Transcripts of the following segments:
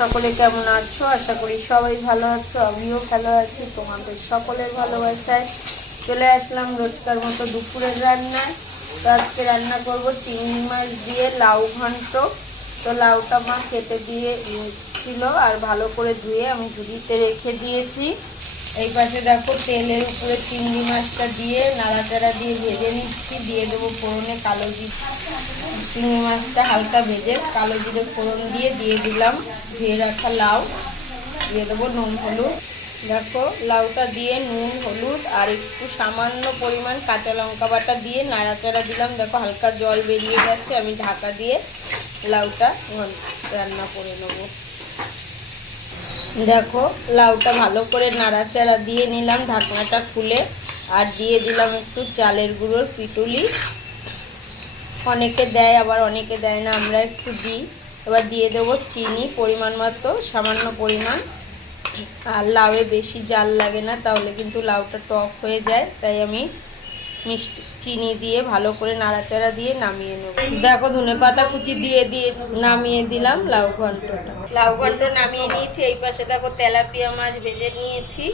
সকলে কেমন আছো? আশা করি সবাই ভালো আছো, আমিও ভালো আছি। তোমাদের সকলের ভালোবাসায় চলে আসলাম রোজকার মতো দুপুরের রান্নায়। তো আজকে রান্না করব চিংড়ি মাছ দিয়ে লাউ ঘন্ট। তো লাউটা মা কেটে দিয়ে ছিল আর ভালো করে ধুয়ে আমি ঝুড়িতে রেখে দিয়েছি। এই পাশে দেখো তেলের উপরে চিংড়ি মাছটা দিয়ে নাড়াচাড়া দিয়ে ভেজে নিচ্ছি। দিয়ে দেবো ফোড়নে কালো জিরে। চিংড়ি মাছটা হালকা ভেজে কালো জিরে ফোড়ন দিয়ে দিলাম ধুয়ে রাখা লাউ। দিয়ে দেবো নুন হলুদ। দেখো লাউটা দিয়ে নুন হলুদ আর একটু সামান্য পরিমাণ কাঁচা লঙ্কা বাটা দিয়ে নাড়াচাড়া দিলাম। দেখো হালকা জল বেরিয়ে গেছে, আমি ঢাকা দিয়ে লাউটা রান্না করে নেব। দেখো লাউটা ভালো করে নাড়াচাড়া দিয়ে নিলাম ঢাকনাটা খুলে, আর দিয়ে দিলাম একটু চালের গুঁড়োর পিটুলি। অনেকে দেয় আবার অনেকে দেয় না, আমরা একটু দিই। এবার দিয়ে দেবো চিনি পরিমাণ মতো, সামান্য পরিমাণ। আর লাউয়ে বেশি জাল লাগে না, তাহলে কিন্তু লাউটা টক হয়ে যায়, তাই আমি মিষ্টি চিনি দিয়ে ভালো করে নাড়াচাড়া দিয়ে নামিয়ে নেব। দেখো ধনেপাতা কুচি দিয়ে নামিয়ে দিলাম লাউ ঘন্টটা। লাউ ঘন্ট নামিয়ে নিয়েছি। এই পাশে দেখো তেলাপিয়া মাছ ভেজে নিয়েছি।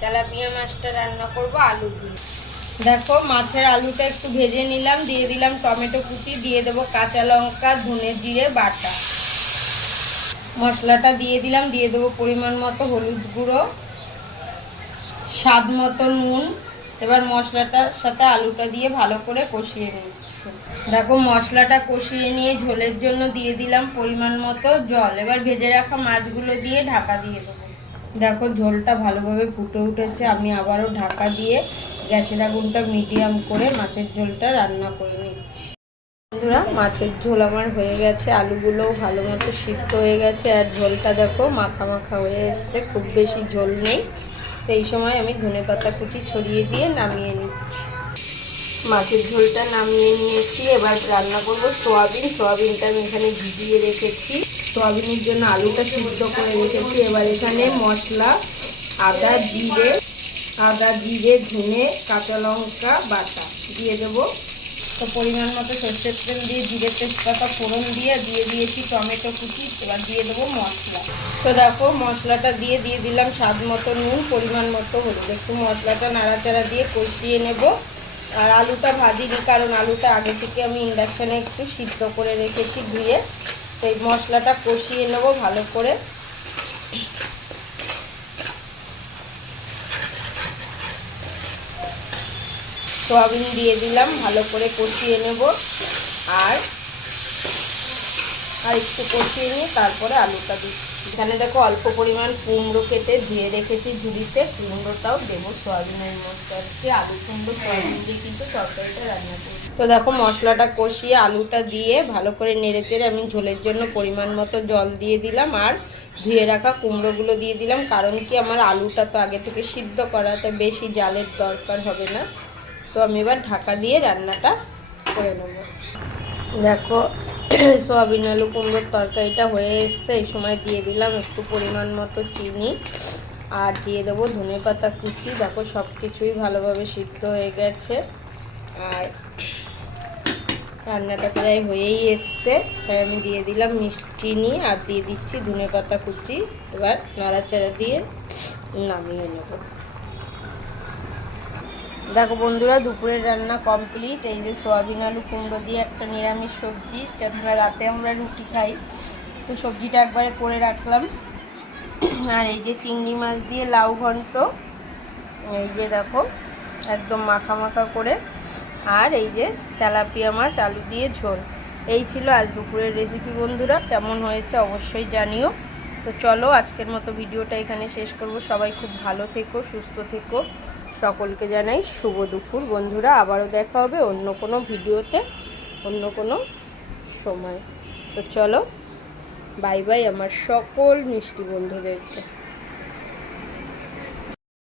তেলাপিয়া মাছটা রান্না করব আলু দিয়ে। দেখো মাছের আলুটা একটু ভেজে নিলাম, দিয়ে দিলাম টমেটো কুচি, দিয়ে দেবো কাঁচা লঙ্কা, ধনে জিরে বাটা। মশলাটা দিয়ে দিলাম, দিয়ে দেবো পরিমাণ মতো হলুদ গুঁড়ো, স্বাদ মতো নুন। এবার মশলাটার সাথে আলুটা দিয়ে ভালো করে কষিয়ে নিচ্ছি। দেখো মশলাটা কষিয়ে নিয়ে ঝোলের জন্য দিয়ে দিলাম পরিমাণ মতো জল। এবার ভেজে রাখা মাছগুলো দিয়ে ঢাকা দিয়ে দেবো। দেখো ঝোলটা ভালোভাবে ফুটে উঠেছে, আমি আবারও ঢাকা দিয়ে গ্যাসের আগুনটা মিডিয়াম করে মাছের ঝোলটা রান্না করে নিচ্ছি। বন্ধুরা মাছের ঝোল আমার হয়ে গেছে, আলুগুলোও ভালো মতো সিদ্ধ হয়ে গেছে, আর ঝোলটা দেখো মাখা মাখা হয়ে এসছে, খুব বেশি ঝোল নেই। তো এই সময় আমি ধনেপাতা কুচি ছড়িয়ে দিয়ে নামিয়ে নিচ্ছি। মাছের ঝোলটা নামিয়ে নিয়েছি। এবার রান্না করব সোয়াবিন। সোয়াবিনটা আমি এখানে ভিজিয়ে রেখেছি। সোয়াবিনের জন্য আলুটা সিদ্ধ করে রেখেছি। এবার এখানে মশলা আদা জিরে ধনে কাঁচা লঙ্কা বাটা দিয়ে দেবো। তো পরিমাণ মতো সর্ষের তেল দিয়ে জিরে তেজপাতা ফোড়ন দিয়ে দিয়েছি টমেটো কুচি। এবার দিয়ে দেবো মশলা। তো দেখো মশলাটা দিয়ে দিলাম স্বাদ মতো নুন, পরিমাণ মতো হলুদ। একটু মশলাটা নাড়াচাড়া দিয়ে কষিয়ে নেব। আর আলুটা ভাজিনি, কারণ আলুটা আগে থেকে আমি ইন্ডাকশানে একটু সিদ্ধ করে রেখেছি ধুয়ে। তো এই মশলাটা কষিয়ে নেব ভালো করে। সোয়াবিন দিয়ে দিলাম, ভালো করে কষিয়ে নেব। আর একটু কষিয়ে নিয়ে তারপরে আলুটা দিচ্ছি। এখানে দেখো অল্প পরিমাণ কুমড়ো কেটে ধুয়ে রেখেছি ঝুড়িতে, কুমড়োটাও দেবো সোয়াবিনের মধ্যে। আজকে আলু কুমড়ো সোয়াবিন দিয়ে কিন্তু তরকারিটা রান্না করব। তো দেখো মশলাটা কষিয়ে আলুটা দিয়ে ভালো করে নেড়েচেড়ে আমি ঝোলের জন্য পরিমাণ মতো জল দিয়ে দিলাম, আর ধুয়ে রাখা কুমড়োগুলো দিয়ে দিলাম। কারণ কি আমার আলুটা তো আগে থেকে সিদ্ধ করা, তো বেশি জালের দরকার হবে না। তো আমি এবার ঢাকা দিয়ে রান্নাটা করে নেব। দেখো সোয়াবিন আলু কুমড়োর তরকারিটা হয়ে এসছে। এই সময় দিয়ে দিলাম একটু পরিমাণ মতো চিনি, আর দিয়ে দেবো ধনেপাতা কুচি। দেখো সব কিছুই ভালোভাবে সিদ্ধ হয়ে গেছে, আর রান্নাটা প্রায় হয়েই এসছে। তাই আমি দিয়ে দিলাম চিনি আর দিয়ে দিচ্ছি ধনেপাতা কুচি। এবার নাড়াচাড়া দিয়ে নামিয়ে নেব। দেখো বন্ধুরা দুপুরের রান্না কমপ্লিট। এই যে সোয়াবিন আলু কুমড়ো দিয়ে একটা নিরামিষ সবজি, কেননা রাতে আমরা রুটি খাই, তো সবজিটা একবারে করে রাখলাম। আর এই যে চিংড়ি মাছ দিয়ে লাউ ঘন্ট, এই যে দেখো একদম মাখা মাখা করে। আর এই যে তেলাপিয়া মাছ আলু দিয়ে ঝোল। এই ছিল আজ দুপুরের রেসিপি। বন্ধুরা কেমন হয়েছে অবশ্যই জানিও। তো চলো আজকের মতো ভিডিওটা এখানে শেষ করব। সবাই খুব ভালো থেকো, সুস্থ থেকো। সকলকে জানাই শুভ দুপুর। বন্ধুরা আবারও দেখা হবে অন্য কোনো ভিডিওতে, অন্য কোনো সময়। তো চলো বাই বাই আমার সকল মিষ্টি বন্ধুদেরকে।